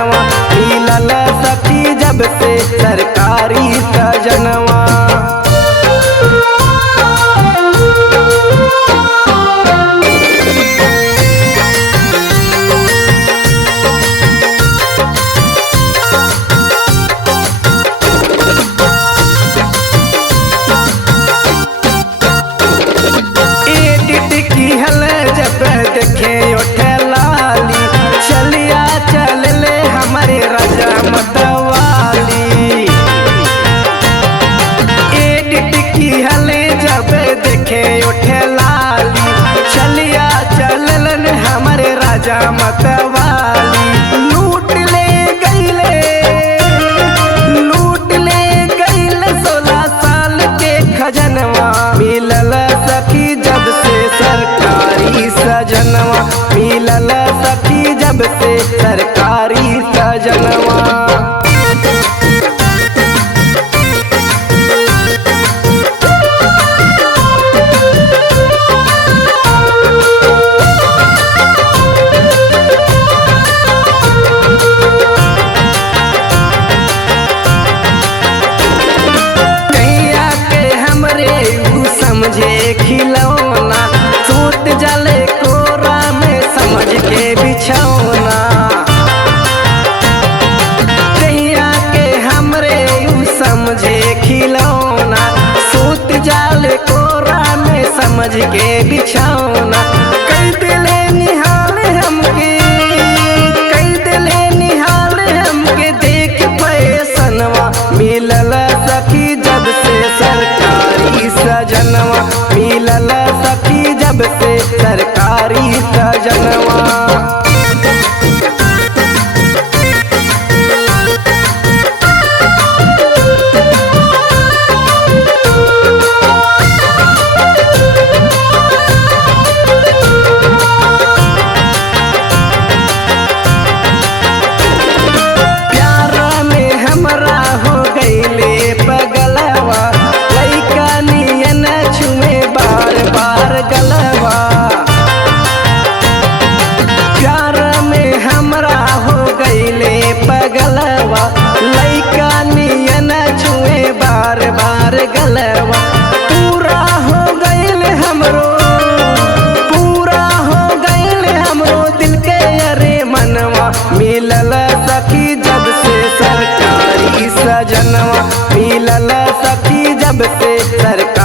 सजनवा मिलल सखी जब से सरकारी सजनवा। देखे उठे लाली चलिया चल ले हमारे राजा मतवाली। एडिट की हले जब देखे उठे लाली चलिया चल ले हमारे राजा मतवाली। लूट ले गईले 16 साल के खजनवा मिलल सखी जब से सरकारी सजनवा मिलल सखी जब से सरकारी सजनवा। कैया के हमरे समझे खिलौना सूत जले कोरा में समझ के बिछौना। कैया के हमरे समझे खिलौना सूत जल कोरा में समझ के बिछौना। कई दिले निहाल हमके देख पैसनवा मिलल सखी जब से सरकारी सजनवा मिलल सखी जब से सरकारी सजनवा। पगलवा लइका नियन छुए बार बार गलवा। पूरा हो गईल हमरो दिल के अरे मनवा मिलल सखी जब से सरकारी सजनवा मिलल सखी जब से सरकारी